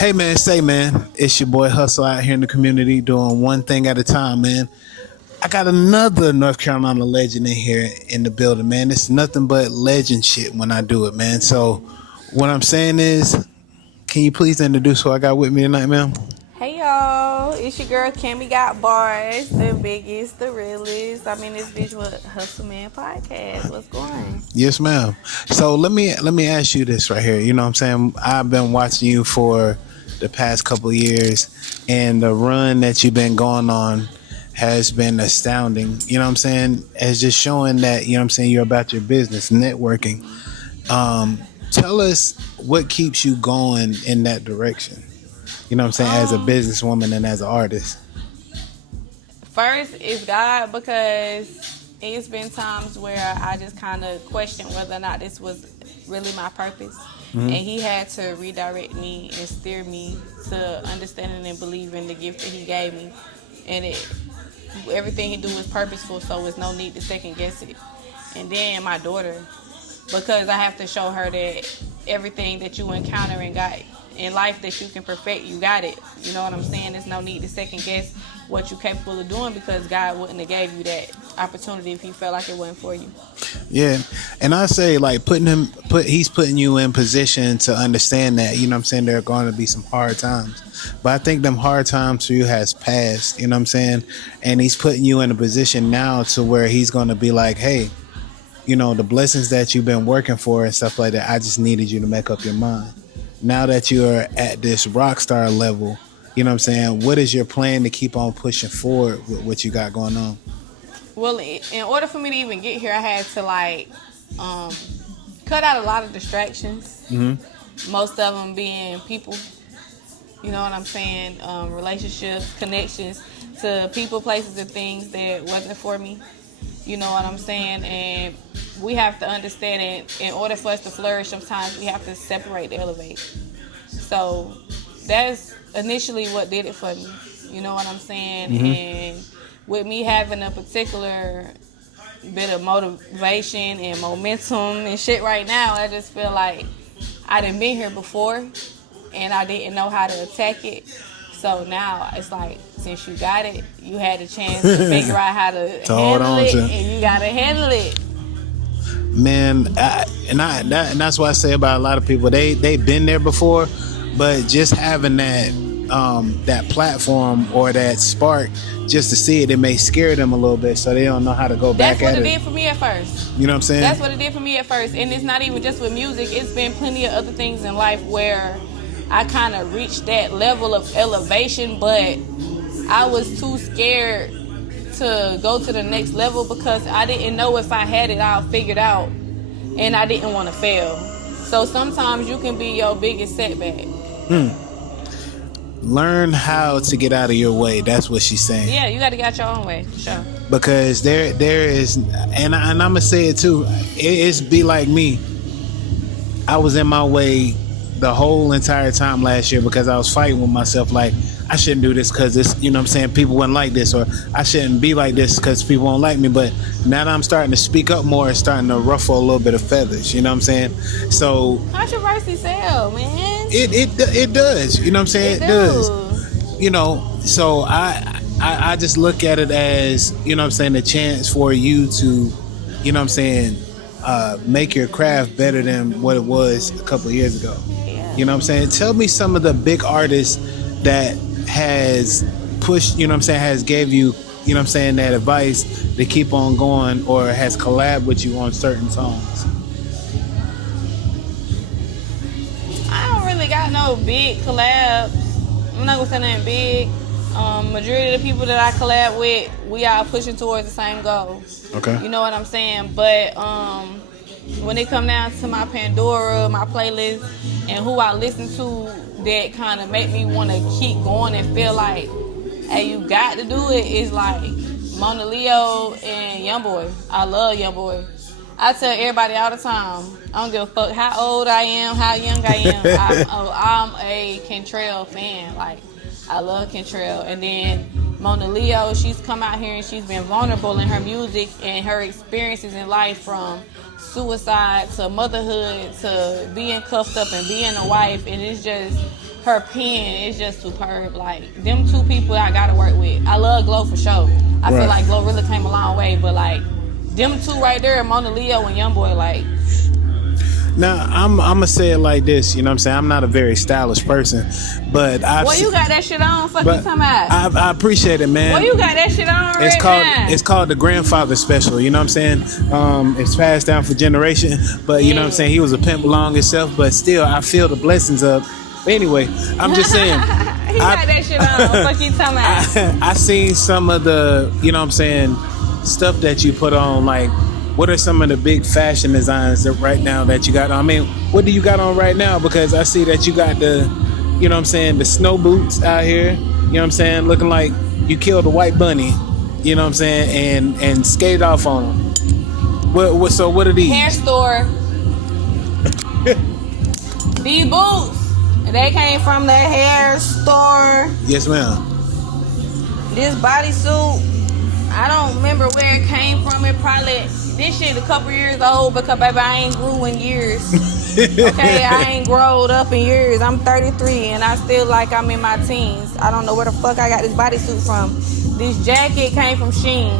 Hey man, say man, it's your boy Hustle out here in the community doing one thing at a time, man. I got another North Carolina legend in here in the building, man. It's nothing but legend shit when I do it, man. So what I'm saying is, can you please introduce who I got with me tonight, man? Hey y'all, it's your girl Cammy Got Bars, the biggest, the realest. I'm in this Visual Hustle Man podcast. What's going? Yes, ma'am. So let me ask you this right here. You know what I'm saying? I've been watching you for the past couple of years, and the run that you've been going on has been astounding. You know what I'm saying? It's just showing that, you know what I'm saying, you're about your business, networking. Tell us what keeps you going in that direction. You know what I'm saying, as a businesswoman and as an artist. First is God, because it's been times where I just kind of questioned whether or not this was really my purpose. And he had to redirect me and steer me to understanding and believing the gift that he gave me. And everything he do is purposeful, so there's no need to second guess it. And then my daughter, because I have to show her that everything that you encounter in God in life that you can perfect, you got it. You know what I'm saying? There's no need to second guess what you're capable of doing, because God wouldn't have gave you that opportunity if he felt like it wasn't for you. Yeah, and I say like he's putting you in position to understand that, you know what I'm saying, there are going to be some hard times. But I think them hard times for you has passed, you know what I'm saying? And he's putting you in a position now to where he's going to be like, hey, you know, the blessings that you've been working for and stuff like that, I just needed you to make up your mind. Now that you're at this rock star level, you know what I'm saying, what is your plan to keep on pushing forward with what you got going on? Well, in order for me to even get here, I had to cut out a lot of distractions. Most of them being people. You know what I'm saying? Relationships, connections to people, places, and things that wasn't for me. You know what I'm saying? And we have to understand that in order for us to flourish, sometimes we have to separate to elevate. So that's initially what did it for me. You know what I'm saying? And with me having a particular bit of motivation and momentum and shit right now, I just feel like I done been here before and I didn't know how to attack it. So now it's like, since you got it, you had a chance to figure out how to handle it, and you gotta handle it. Man, that's what I say about a lot of people. They've been there before, but just having that platform or that spark just to see it may scare them a little bit, so they don't know how to go back at it. That's what it did for me at first. You know what I'm saying? That's what it did for me at first. And it's not even just with music. It's been plenty of other things in life where I kind of reached that level of elevation, but I was too scared to go to the next level because I didn't know if I had it all figured out, and I didn't want to fail. So sometimes you can be your biggest setback. Learn how to get out of your way. That's what she's saying. Yeah, you got to get out your own way, for sure. Because there is, and I'm gonna say it too. It's be like me. I was in my way the whole entire time last year because I was fighting with myself. Like, I shouldn't do this because this, you know what I'm saying, people wouldn't like this, or I shouldn't be like this because people won't like me. But now that I'm starting to speak up more, it's starting to ruffle a little bit of feathers, you know what I'm saying? So controversy sell, man. It does, you know what I'm saying? It does. You know, so I just look at it as, you know what I'm saying, a chance for you to, you know what I'm saying, make your craft better than what it was a couple of years ago. Yeah. You know what I'm saying? Tell me some of the big artists that has pushed, you know what I'm saying, has gave you, you know what I'm saying, that advice to keep on going, or has collabed with you on certain songs. I don't really got no big collabs. I'm not gonna say nothing big. Majority of the people that I collab with, we are pushing towards the same goal. Okay. You know what I'm saying? But when it come down to my Pandora, my playlist, and who I listen to, that kind of make me want to keep going and feel like, hey, you got to do it, is like Mona Leo and Youngboy. I love Youngboy. I tell everybody all the time, I don't give a fuck how old I am, how young I am. I'm a Kentrell fan. Like, I love Kentrell. And then Mona Leo, she's come out here and she's been vulnerable in her music and her experiences in life, from suicide to motherhood to being cuffed up and being a wife. And it's just her pen is just superb. Like them two people I gotta work with. I love Glow for sure. I feel like Glow really came a long way, but like them two right there, Mona Leo and Youngboy, like. Now I'm gonna say it like this, you know what I'm saying? I'm not a very stylish person, but you got that shit on? Fuck you talking about? I appreciate it, man. You got that shit on now? It's called the grandfather special, you know what I'm saying? It's passed down for generation, but you know what I'm saying, he was a pimp along himself, but still I feel the blessings of. But anyway, I'm just saying he got that shit on. Fuck you talking about? I seen some of the, you know what I'm saying, stuff that you put on. Like, what are some of the big fashion designs that right now that you got on? I mean, what do you got on right now? Because I see that you got the, you know what I'm saying, the snow boots out here, you know what I'm saying, looking like you killed a white bunny, you know what I'm saying, and skated off on them. So what are these? Hair store. These boots, they came from the hair store. Yes, ma'am. This bodysuit, I don't remember where it came from. It probably, this shit a couple years old because, baby, I ain't grew in years. Okay, I ain't growed up in years. I'm 33 and I still like I'm in my teens. I don't know where the fuck I got this bodysuit from. This jacket came from Shein.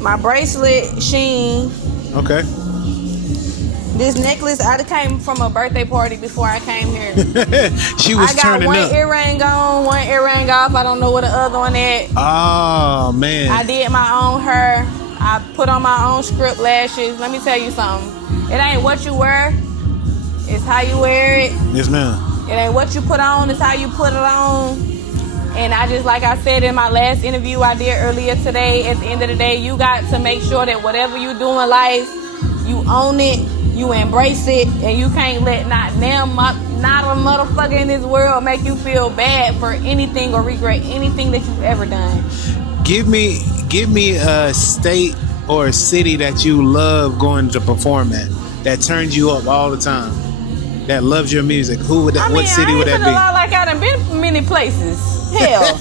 My bracelet, Shein. Okay. This necklace, I came from a birthday party before I came here. She was turning up. I got one earring on, one earring off. I don't know where the other one at. Oh, man. I did my own hair. I put on my own script lashes. Let me tell you something. It ain't what you wear. It's how you wear it. Yes, ma'am. It ain't what you put on. It's how you put it on. And I just, like I said in my last interview I did earlier today, at the end of the day, you got to make sure that whatever you do in life, you own it, you embrace it, and you can't let not a motherfucker in this world make you feel bad for anything or regret anything that you've ever done. Give me a state or a city that you love going to perform at, that turns you up all the time, that loves your music. Who would that? What city would that be? Like I done been many places. Hell,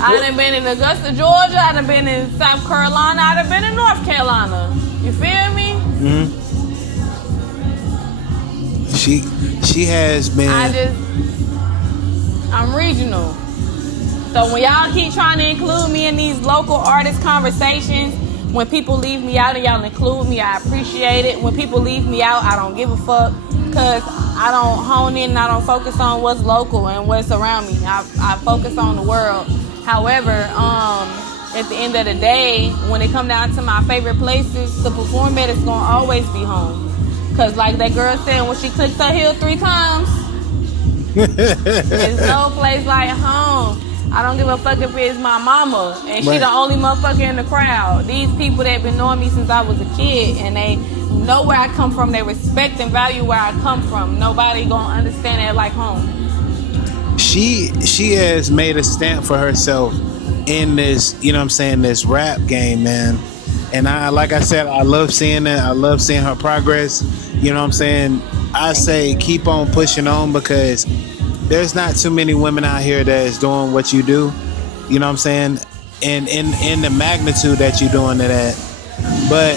I done been in Augusta, Georgia. I done been in South Carolina. I done been in North Carolina. You feel me? Mm-hmm. She has been. I'm regional. So when y'all keep trying to include me in these local artist conversations, when people leave me out and y'all include me, I appreciate it. When people leave me out, I don't give a fuck, because I don't hone in and I don't focus on what's local and what's around me. I focus on the world. However, at the end of the day, when it come down to my favorite places to perform at, it's gonna always be home. Cause like that girl said, when she clicked her heel 3 times, there's no place like home. I don't give a fuck if it's my mama and she the only motherfucker in the crowd. These people that been knowing me since I was a kid, and they know where I come from. They respect and value where I come from. Nobody gonna understand that like home. She has made a stamp for herself in this, you know what I'm saying, this rap game, man. And like I said, I love seeing it. I love seeing her progress. You know what I'm saying? I say keep on pushing on, because there's not too many women out here that is doing what you do. You know what I'm saying? And in the magnitude that you're doing it at. But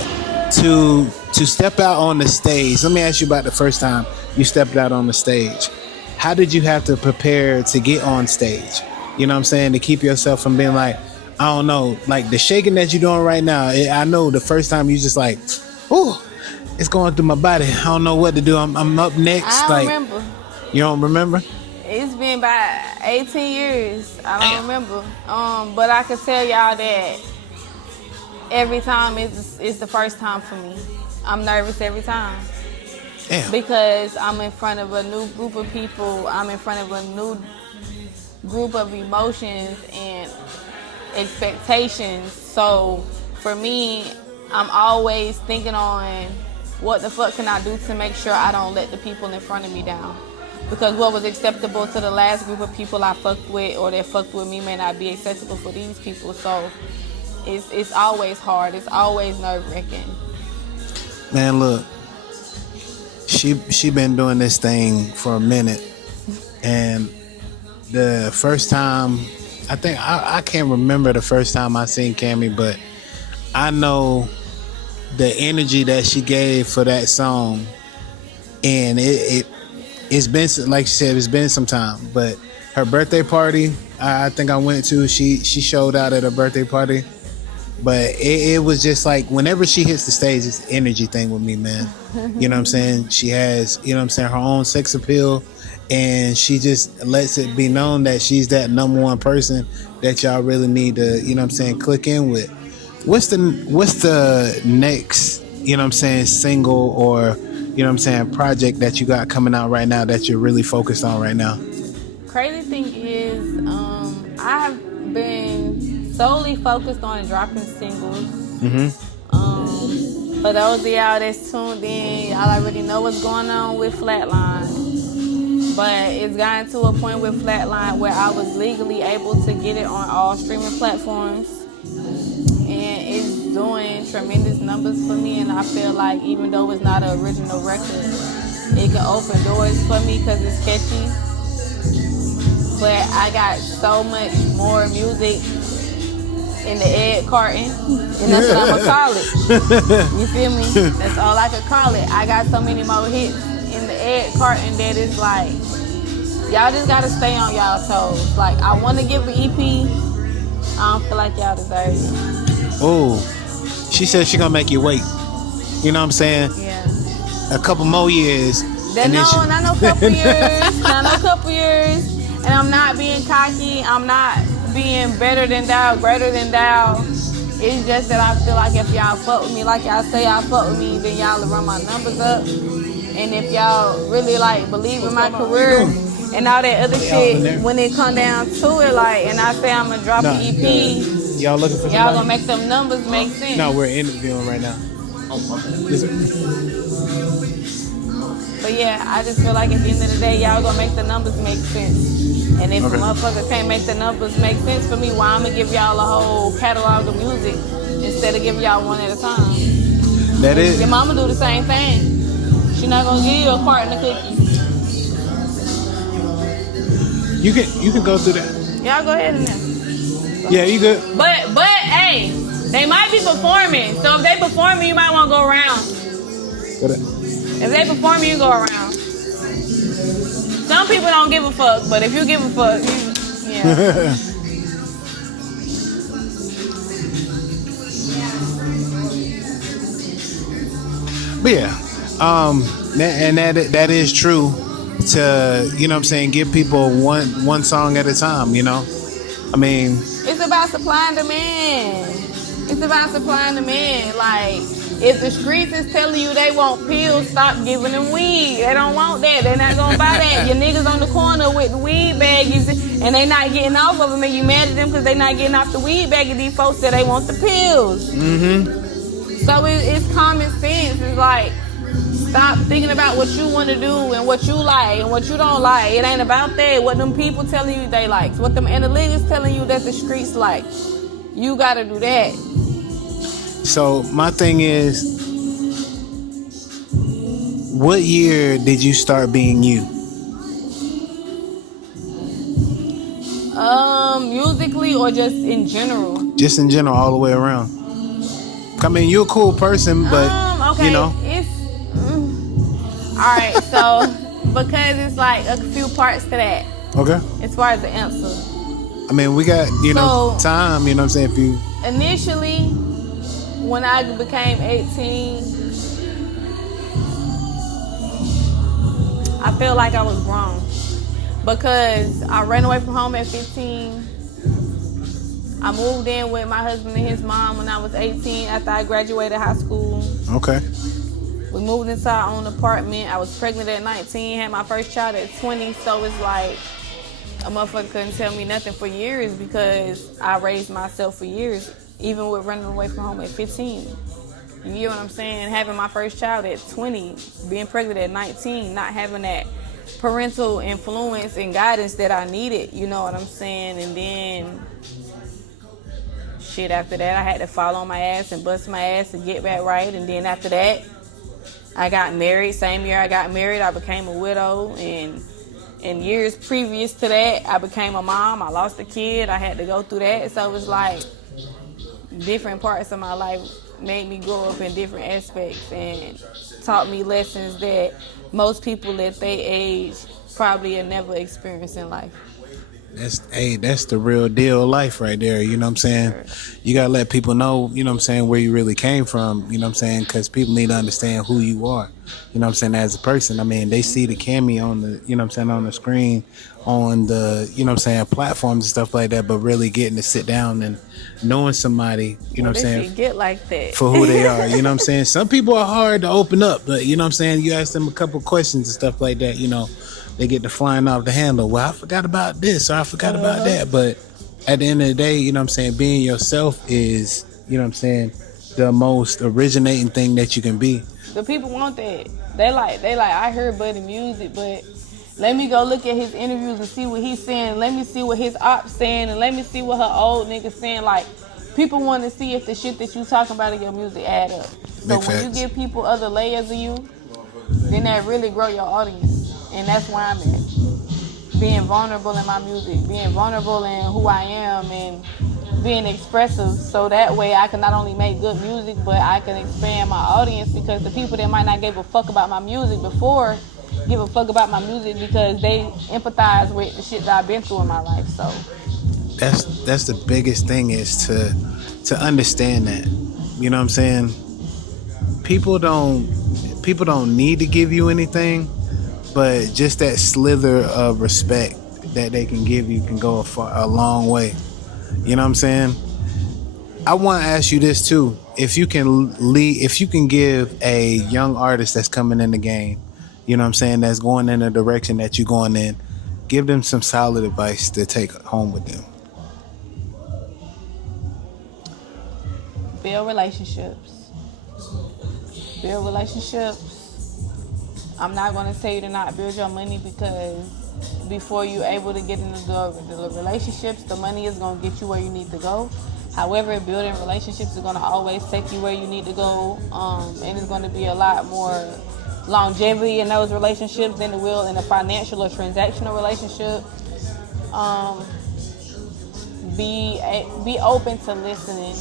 to step out on the stage, let me ask you about the first time you stepped out on the stage. How did you have to prepare to get on stage? You know what I'm saying? To keep yourself from being like, I don't know, like the shaking that you're doing right now. I know the first time you just like, ooh, it's going through my body. I don't know what to do. I'm up next. I don't remember. You don't remember? It's been about 18 years. I don't remember. But I can tell y'all that every time is the first time for me. I'm nervous every time. Damn. Because I'm in front of a new group of people. I'm in front of a new group of emotions and expectations. So for me, I'm always thinking on what the fuck can I do to make sure I don't let the people in front of me down. Because what was acceptable to the last group of people I fucked with or that fucked with me may not be acceptable for these people. So it's always hard. It's always nerve-wracking. Man, look, she been doing this thing for a minute, and the first time, I think I can't remember the first time I seen Cammie, but I know the energy that she gave for that song, and it it's been, like she said, it's been some time. But her birthday party, I think I went to. She showed out at her birthday party. But it was just like whenever she hits the stage, it's an energy thing with me, man. You know what I'm saying? She has, you know what I'm saying, her own sex appeal, and she just lets it be known that she's that number one person that y'all really need to, you know what I'm saying, click in with. What's the next, you know what I'm saying, single or, you know what I'm saying, project that you got coming out right now that you're really focused on right now? Crazy thing is, I have been solely focused on dropping singles. For those of y'all that's tuned in, y'all already know what's going on with Flatline. But it's gotten to a point with Flatline where I was legally able to get it on all streaming platforms. And it's doing tremendous numbers for me. And I feel like even though it's not an original record, it can open doors for me because it's catchy. But I got so much more music in the egg carton, and that's what I'm gonna call it. You feel me? That's all I could call it. I got so many more hits in the egg carton that it's like, y'all just gotta stay on y'all toes. Like, I want to give an EP. I don't feel like y'all deserve it. Oh, she said she gonna make you wait. You know what I'm saying? Yeah. A couple more years. Not no couple years. Not no couple years. And I'm not being cocky. I'm not being better than thou, greater than thou. It's just that I feel like if y'all fuck with me like y'all say y'all fuck with me, then y'all will run my numbers up. And if y'all really like believe in my career and all that other shit, when it come down to it, like, and I say I'm gonna drop an EP, y'all looking for y'all gonna make them numbers make sense. No, we're interviewing right now. But yeah, I just feel like at the end of the day, y'all gonna make the numbers make sense. And if a motherfucker can't make the numbers make sense for me, why I'm gonna give y'all a whole catalog of music instead of giving y'all one at a time? That is. Your mama do the same thing. She not gonna give you a carton of cookies. You can go through that. Y'all go ahead and then. Yeah, you good. But hey, they might be performing. So if they performing, you might want to go around. If they performing, you go around. Some people don't give a fuck, but if you give a fuck, yeah. But yeah, and that is true. To, you know what I'm saying, give people one song at a time. You know, I mean, it's about supply and demand. It's about supply and demand. Like, if the streets is telling you they want pills, stop giving them weed. They don't want that. They're not gonna buy that. Your niggas on the corner with the weed baggies and they not getting off of them, and you mad at them because they not getting off the weed bag, and these folks say they want the pills. So it's common sense. It's like, stop thinking about what you want to do and what you like and what you don't like. It ain't about that. What them people telling you they like. What them analytics telling you that the streets like. You gotta do that. So my thing is, what year did you start being you? Musically or just in general? Just in general, all the way around. I mean, you're a cool person, but okay. You know. It's all right. So because it's like a few parts to that. Okay. As far as the answer. I mean, we got time. You know what I'm saying? If you initially, when I became 18, I felt like I was grown because I ran away from home at 15. I moved in with my husband and his mom when I was 18 after I graduated high school. Okay. We moved into our own apartment. I was pregnant at 19, had my first child at 20, so it's like a motherfucker couldn't tell me nothing for years because I raised myself for years, even with running away from home at 15. You get what I'm saying? Having my first child at 20, being pregnant at 19, not having that parental influence and guidance that I needed, you know what I'm saying? And then shit, after that, I had to fall on my ass and bust my ass to get back right. And then after that, I got married. Same year I got married, I became a widow. And in years previous to that, I became a mom. I lost a kid. I had to go through that. So it was like different parts of my life made me grow up in different aspects. And taught me lessons that most people at their age probably have never experienced in life. That's the real deal of life right there. You know what I'm saying? You gotta let people know, you know what I'm saying, where you really came from. You know what I'm saying? Because people need to understand who you are. You know what I'm saying? As a person, I mean, they see the Cammy on the, you know what I'm saying, on the screen, on the, you know what I'm saying, platforms and stuff like that. But really getting to sit down and knowing somebody, you know what I'm saying, get like that for who they are. You know what I'm saying? Some people are hard to open up, but you know what I'm saying. You ask them a couple questions and stuff like that. You know. They get to flying off the handle. Well, I forgot about this or I forgot about that. But at the end of the day, you know what I'm saying, being yourself is, you know what I'm saying, the most originating thing that you can be. The people want that. They like, I heard Buddy music, but let me go look at his interviews and see what he's saying. Let me see what his ops saying, and let me see what her old niggas saying. Like, people want to see if the shit that you talking about in your music add up. So when you give people other layers of you, then that really grow your audience. And that's where I'm at. Being vulnerable in my music, being vulnerable in who I am, and being expressive, so that way I can not only make good music, but I can expand my audience, because the people that might not give a fuck about my music before give a fuck about my music because they empathize with the shit that I've been through in my life. So that's the biggest thing, is to understand that. You know what I'm saying? People don't need to give you anything. But just that slither of respect that they can give you can go a long way. You know what I'm saying? I want to ask you this too. If you can give a young artist that's coming in the game, you know what I'm saying, that's going in the direction that you're going in, give them some solid advice to take home with them. Build relationships. Build relationships. I'm not going to tell you to not build your money, because before you're able to get into the relationships, the money is going to get you where you need to go. However, building relationships is going to always take you where you need to go, and it's going to be a lot more longevity in those relationships than it will in a financial or transactional relationship. Be open to listening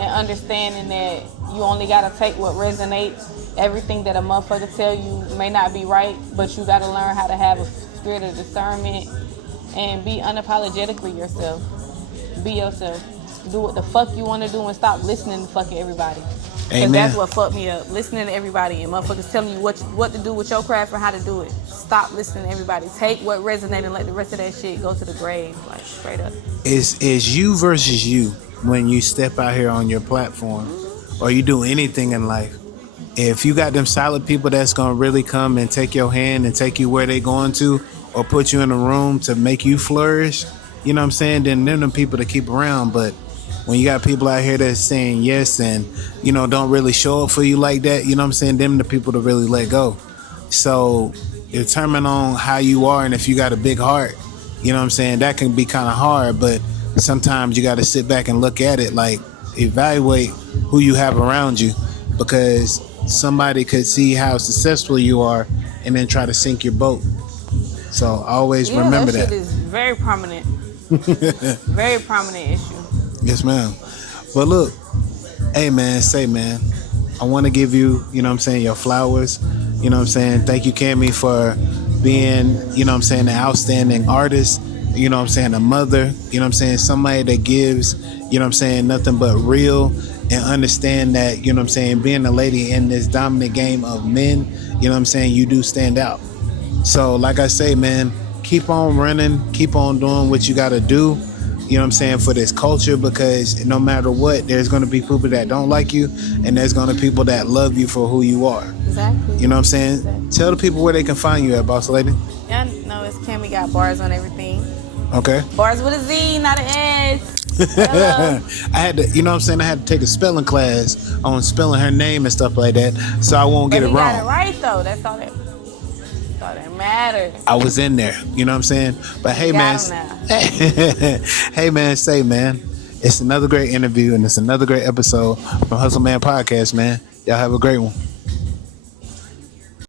and understanding that you only got to take what resonates. Everything that a motherfucker tell you may not be right, but you got to learn how to have a spirit of discernment and be unapologetically yourself. Be yourself. Do what the fuck you want to do and stop listening to fucking everybody. Because that's what fucked me up. Listening to everybody and motherfuckers telling you what to do with your craft and how to do it. Stop listening to everybody. Take what resonates and let the rest of that shit go to the grave. Like, straight up. Is you versus you when you step out here on your platform or you do anything in life. If you got them solid people that's going to really come and take your hand and take you where they going to, or put you in a room to make you flourish, you know what I'm saying, then they're the people to keep around. But when you got people out here that's saying yes and, you know, don't really show up for you like that, you know what I'm saying, them the people to really let go. So determine on how you are, and if you got a big heart, you know what I'm saying, that can be kind of hard, but sometimes you got to sit back and look at it, like evaluate who you have around you, because somebody could see how successful you are and then try to sink your boat. So always remember that. Shit is very prominent. Very prominent issue. Yes, ma'am. But look, hey man, I want to give you, you know what I'm saying, your flowers. You know what I'm saying? Thank you, Cammy, for being, you know what I'm saying, an outstanding artist. You know what I'm saying, a mother. You know what I'm saying, somebody that gives, you know what I'm saying, nothing but real, and understand that, you know what I'm saying, being a lady in this dominant game of men, you know what I'm saying, you do stand out. So like I say, man, keep on running, keep on doing what you got to do, you know what I'm saying, for this culture, because no matter what, there's going to be people that don't like you, and there's going to be people that love you for who you are. Exactly. You know what I'm saying? Exactly. Tell the people where they can find you at, boss lady. Yeah, no, it's Cammy got bars on everything. Okay. Bars with a Z, not an S. I had to, you know what I'm saying, I had to take a spelling class on spelling her name and stuff like that, so I won't get it wrong. But you got it right, though. That's all that matters. I was in there, you know what I'm saying? But hey, man. Hey, man, it's another great interview, and it's another great episode from Hustle Man Podcast, man. Y'all have a great one.